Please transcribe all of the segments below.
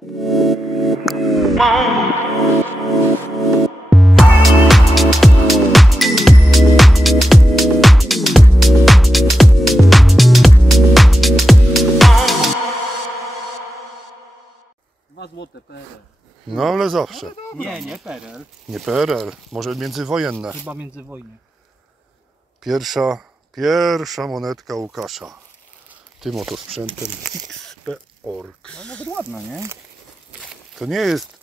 Złote PRL. No ale zawsze. Nie, nie PRL. Nie PRL, może międzywojenne. Chyba międzywojnie. Pierwsza monetka Łukasza. Tym oto sprzętem XP.org. No nawet ładna, nie? To nie jest,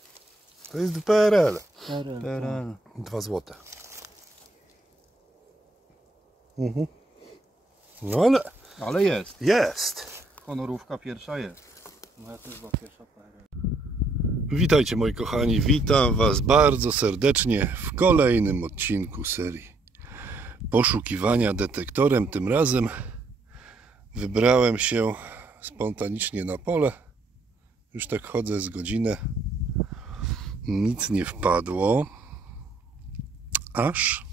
to jest PRL. PRL. 2 złote. No Ale jest. jest. Honorówka pierwsza jest. Moja też była pierwsza PRL. Witajcie moi kochani, witam Was bardzo serdecznie w kolejnym odcinku serii poszukiwania detektorem. Tym razem wybrałem się spontanicznie na pole. Już tak chodzę z godzinę. Nic nie wpadło. Aż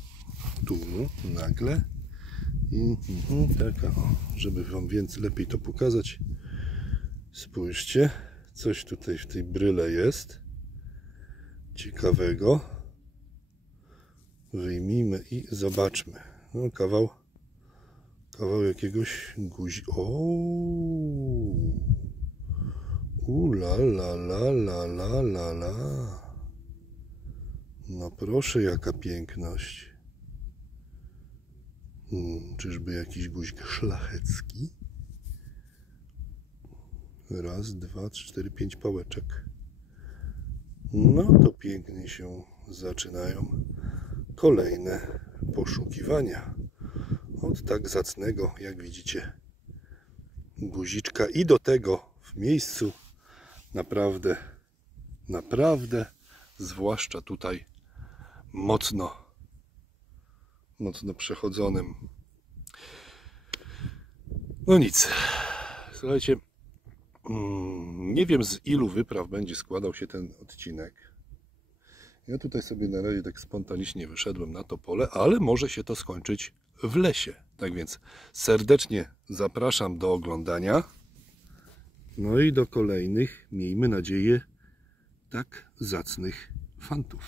tu nagle taka, żeby Wam więcej lepiej to pokazać. Spójrzcie, coś tutaj w tej bryle jest ciekawego. Wyjmijmy i zobaczmy. No, kawał jakiegoś guzika. La la la la la la la. No proszę, jaka piękność. Czyżby jakiś guzik szlachecki? Raz, 2, 3, 4, 5 pałeczek. No to pięknie się zaczynają kolejne poszukiwania od tak zacnego, jak widzicie, guziczka i do tego w miejscu naprawdę, zwłaszcza tutaj mocno przechodzonym. No nic, słuchajcie, nie wiem, z ilu wypraw będzie składał się ten odcinek. Ja tutaj sobie na razie tak spontanicznie wyszedłem na to pole, ale może się to skończyć w lesie. Tak więc serdecznie zapraszam do oglądania. No i do kolejnych, miejmy nadzieję, tak zacnych fantów.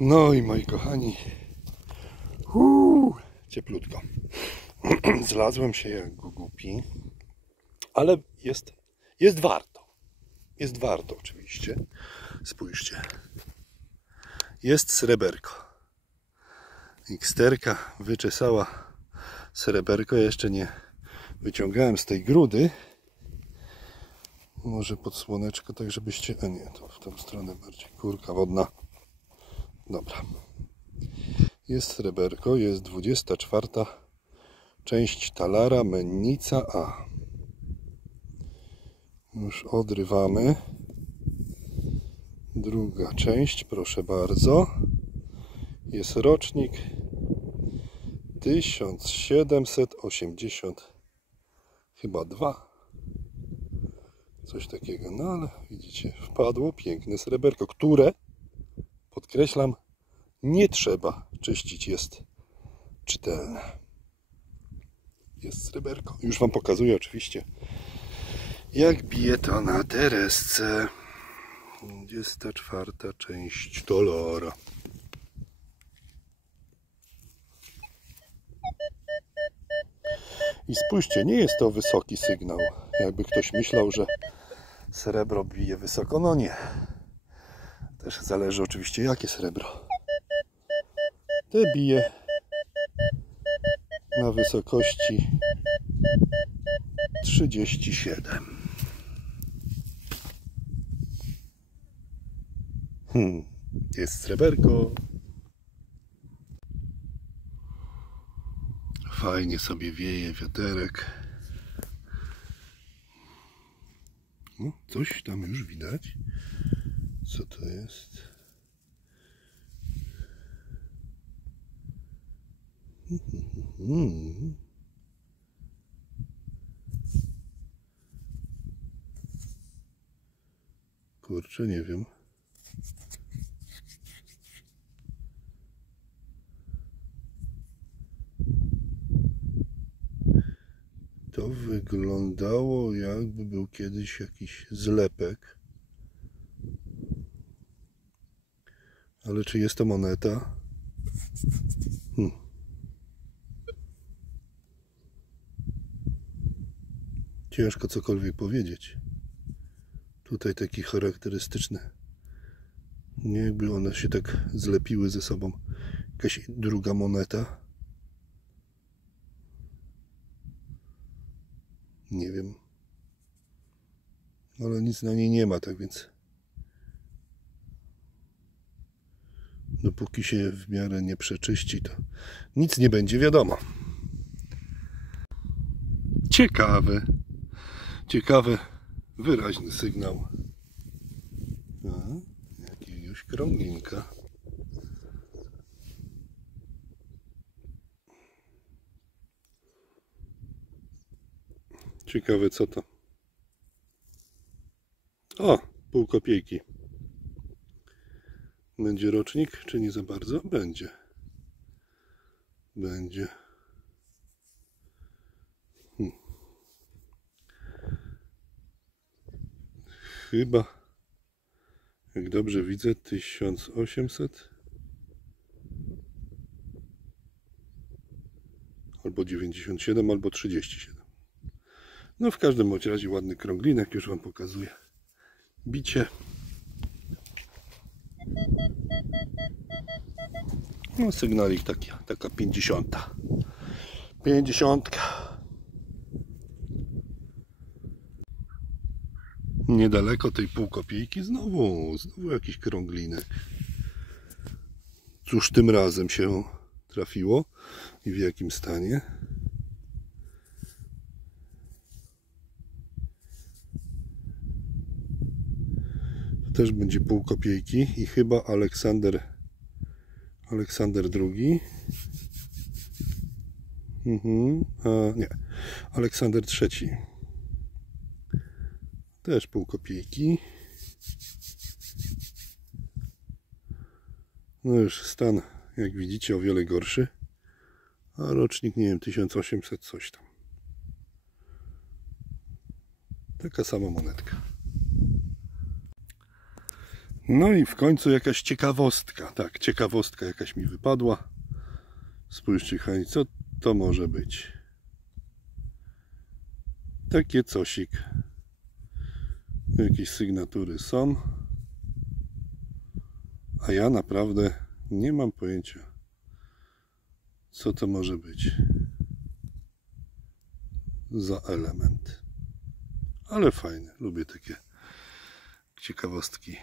No i moi kochani, cieplutko. Zlazłem się jak głupi, ale jest warto. Jest warto oczywiście. Spójrzcie. Jest sreberko. Xterka wyczesała sreberko. Ja jeszcze nie wyciągałem z tej grudy. Może pod słoneczko, tak żebyście... A nie, to w tą stronę bardziej. Kurka wodna. Dobra. Jest sreberko, jest 24. część talara, mennica A. Już odrywamy. Druga część, proszę bardzo. Jest rocznik 1780 chyba 2. Coś takiego, no ale widzicie, wpadło piękne sreberko, które, podkreślam, nie trzeba czyścić, jest czytelne. Jest sreberko. Już Wam pokazuję oczywiście, jak bije to na teresce. 24. część talara. I spójrzcie, nie jest to wysoki sygnał. Jakby ktoś myślał, że srebro bije wysoko. No nie. Też zależy oczywiście, jakie srebro. Te bije na wysokości 37. Jest sreberko. Fajnie sobie wieje wiaterek. No, coś tam już widać. Co to jest? Kurczę, nie wiem. To wyglądało, jakby był kiedyś jakiś zlepek. Ale czy jest to moneta? Ciężko cokolwiek powiedzieć. Tutaj taki charakterystyczny. Nie jakby one się tak zlepiły ze sobą. Jakaś druga moneta. Nie wiem. Ale nic na niej nie ma, tak więc dopóki się w miarę nie przeczyści, to nic nie będzie wiadomo. Ciekawy, wyraźny sygnał. Jakiegoś krąglinka. Ciekawe co to. O, pół kopiejki. Będzie rocznik, czy nie za bardzo? Będzie. Będzie. Chyba, jak dobrze widzę, 1800 albo 97, albo 37. No w każdym bądź razie ładny krąglinek, już Wam pokazuję. Bicie. No sygnalik taka 50. 50. Niedaleko tej półkopiejki znowu jakiś krąglinek. Cóż tym razem się trafiło i w jakim stanie? To też będzie półkopiejki i chyba Aleksander II. Nie, Aleksander III. Też półkopiejki. No już stan, jak widzicie, o wiele gorszy. A rocznik, nie wiem, 1800 coś tam. Taka sama monetka. No i w końcu jakaś ciekawostka. Tak, ciekawostka jakaś mi wypadła. Spójrzcie, kochani, co to może być. Takie cosik. Jakieś sygnatury są. A ja naprawdę nie mam pojęcia, co to może być za element. Ale fajne, lubię takie ciekawostki.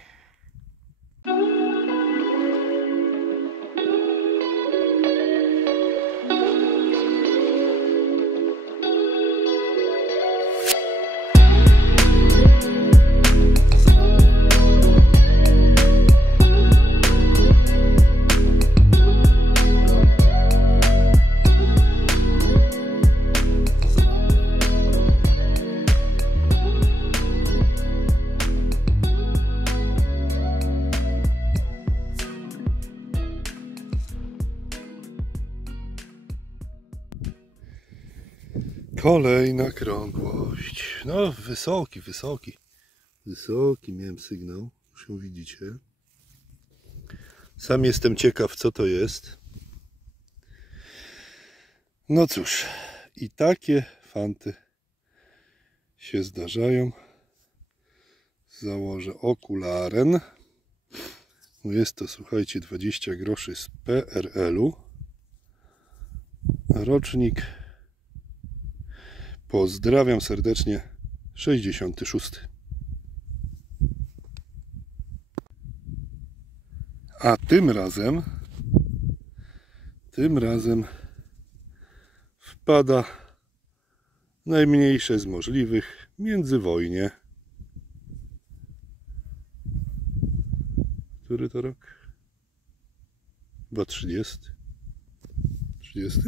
Kolejna krągłość. No, wysoki miałem sygnał. Już ją widzicie. Sam jestem ciekaw, co to jest. No cóż, i takie fanty się zdarzają. Założę okularen. No jest to, słuchajcie, 20 groszy z PRL-u. Rocznik, pozdrawiam serdecznie, 66. A tym razem wpada najmniejsze z możliwych międzywojnie. Który to rok? Chyba 30. 30?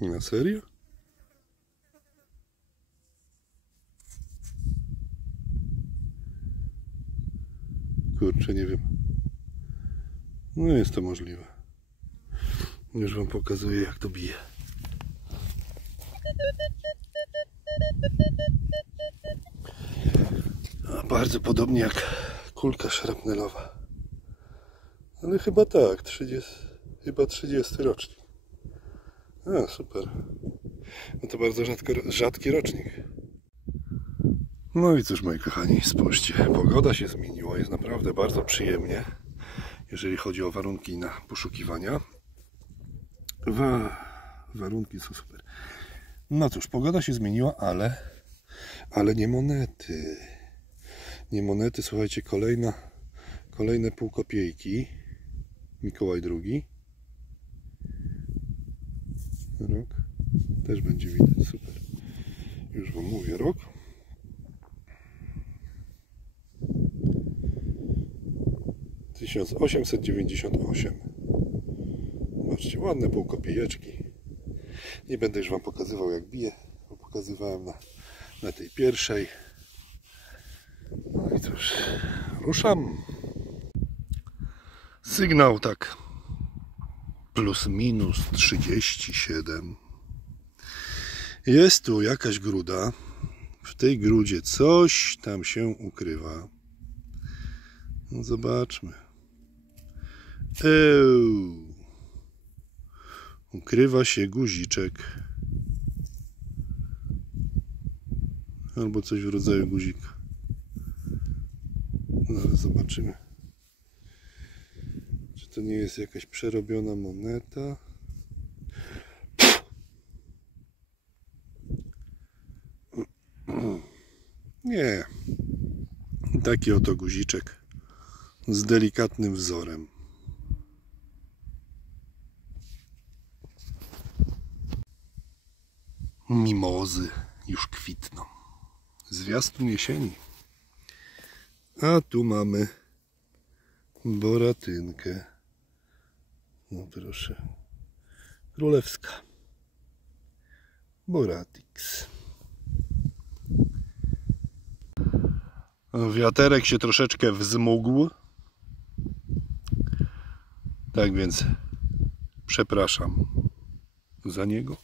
Na serio? Kurczę, nie wiem. No jest to możliwe. Już Wam pokazuję, jak to bije. bardzo podobnie jak kulka szrapnelowa. Ale chyba tak, 30 rocznik. A, super. No to bardzo rzadki rocznik. No i cóż, moi kochani, spójrzcie, pogoda się zmieniła, jest naprawdę bardzo przyjemnie, jeżeli chodzi o warunki na poszukiwania. Warunki są super. No cóż, pogoda się zmieniła, ale nie monety. Nie monety, słuchajcie, kolejne półkopiejki. Mikołaj II. Rok. Też będzie widać, super. Już wam mówię, rok. (1898). Zobaczcie, ładne półkopiejeczki. Nie będę już wam pokazywał, jak bije, bo pokazywałem na tej pierwszej. No i cóż, ruszam. Sygnał tak plus minus 37. Jest tu jakaś gruda. W tej grudzie coś tam się ukrywa. No zobaczmy. Ukrywa się guziczek. Albo coś w rodzaju guzika. Zaraz zobaczymy. Czy to nie jest jakaś przerobiona moneta? Nie. Taki oto guziczek z delikatnym wzorem. Mimozy już kwitną. Zwiastun jesieni. A tu mamy boratynkę. No proszę. Królewska. Boratix. Wiaterek się troszeczkę wzmógł. Tak więc przepraszam za niego.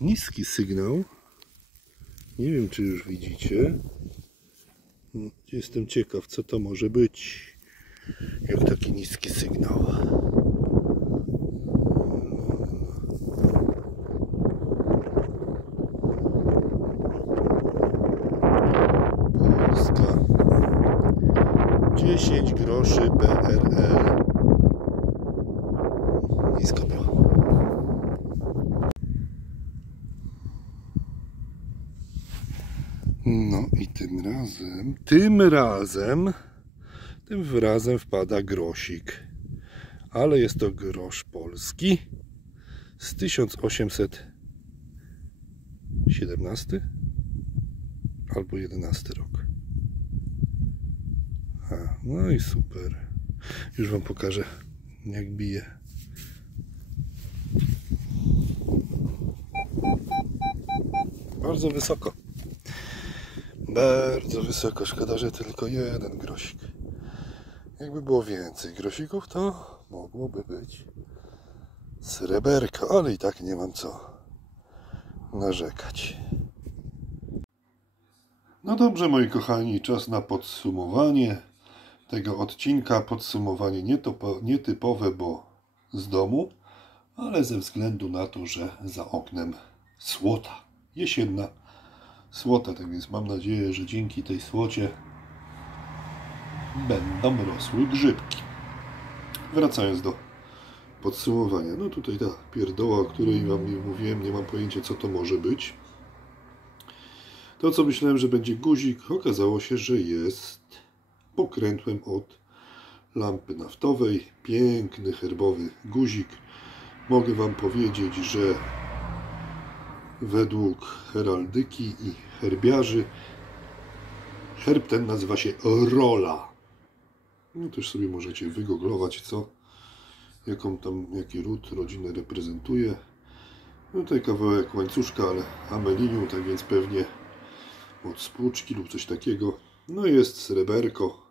Niski sygnał. Nie wiem, czy już widzicie. Jestem ciekaw, co to może być. Jak taki niski sygnał. Polska. 10 groszy PRL. Nisko było. No i tym razem wpada grosik. Ale jest to grosz polski z 1817 albo 11 rok. No i super. Już wam pokażę, jak bije. Bardzo wysoko. Bardzo wysoko. Szkoda, że tylko jeden grosik. Jakby było więcej grosików, to mogłoby być sreberko, ale i tak nie mam co narzekać. No dobrze, moi kochani, czas na podsumowanie tego odcinka. Podsumowanie nietypowe, bo z domu, ale ze względu na to, że za oknem słota. Jesienna słota, tak więc mam nadzieję, że dzięki tej słocie będą rosły grzybki. Wracając do podsumowania. No tutaj ta pierdoła, o której wam mówiłem, nie mam pojęcia, co to może być. To, co myślałem, że będzie guzik, okazało się, że jest pokrętłem od lampy naftowej. Piękny, herbowy guzik. Mogę wam powiedzieć, że według heraldyki i herbiarzy herb ten nazywa się rola. No też sobie możecie wygooglować, jaki ród rodzinę reprezentuje. No tutaj kawałek łańcuszka, ale amelinium, tak więc pewnie od spłuczki lub coś takiego. No jest sreberko.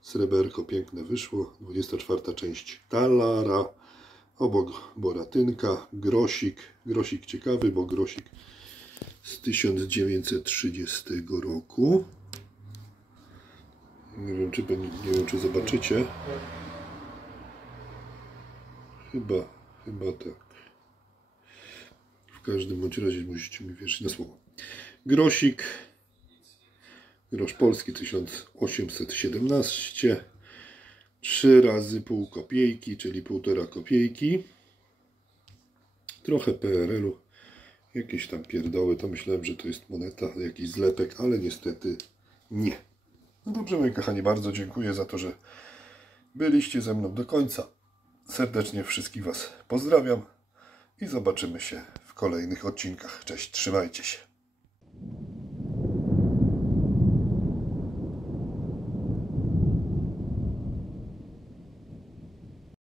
Sreberko piękne wyszło. 24 część talara. Obok boratynka. Grosik. Grosik ciekawy, bo grosik z 1930 roku. Nie wiem, czy zobaczycie. Chyba tak. W każdym bądź razie musicie mi wierzyć na słowo. Grosik. Grosz polski 1817. 3 razy pół kopiejki, czyli 1,5 kopiejki. Trochę PRL-u. Jakieś tam pierdoły. To myślałem, że to jest moneta, jakiś zlepek, ale niestety nie. No dobrze, moi kochani, bardzo dziękuję za to, że byliście ze mną do końca. Serdecznie wszystkich Was pozdrawiam i zobaczymy się w kolejnych odcinkach. Cześć, trzymajcie się.